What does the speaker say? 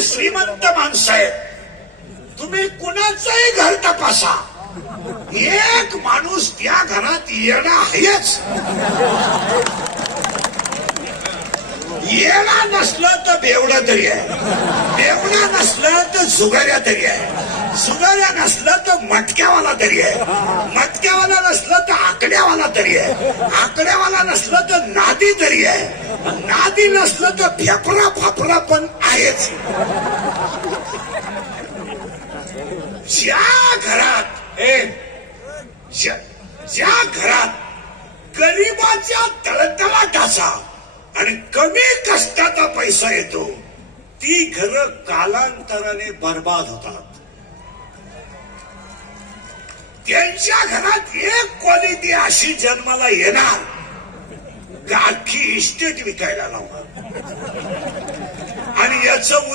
तुम्ही श्रीमंत माणसं आहेत, तुम्ही कुणाचंही घर तपासा, एक माणूस त्या घरात येणं आहेच. येणा नसलं तर बेवडं तरी आहे, बेवडा नसलं तर जुगाऱ्या तरी आहे, जुगाऱ्या नसलं तर मटक्यावाला तरी आहे, मटक्यावाला नसलं तर आकड्यावाला तरी आहे, आकड्यावाला नसलं तर नादी तरी आहे, नादी नसलं तर फेफरा फाफरा पण आहेच. ज्या घरात ज्या घरात गरिबाच्या तळतळाटाचा आणि कमी कष्टाचा पैसा येतो, ती घरं कालांतराने बर्बाद होतात. त्यांच्या घरात एक क्वालिटी अशी जन्माला येणार का अख्खी इस्टेट विकायला लावणार. आणि याचं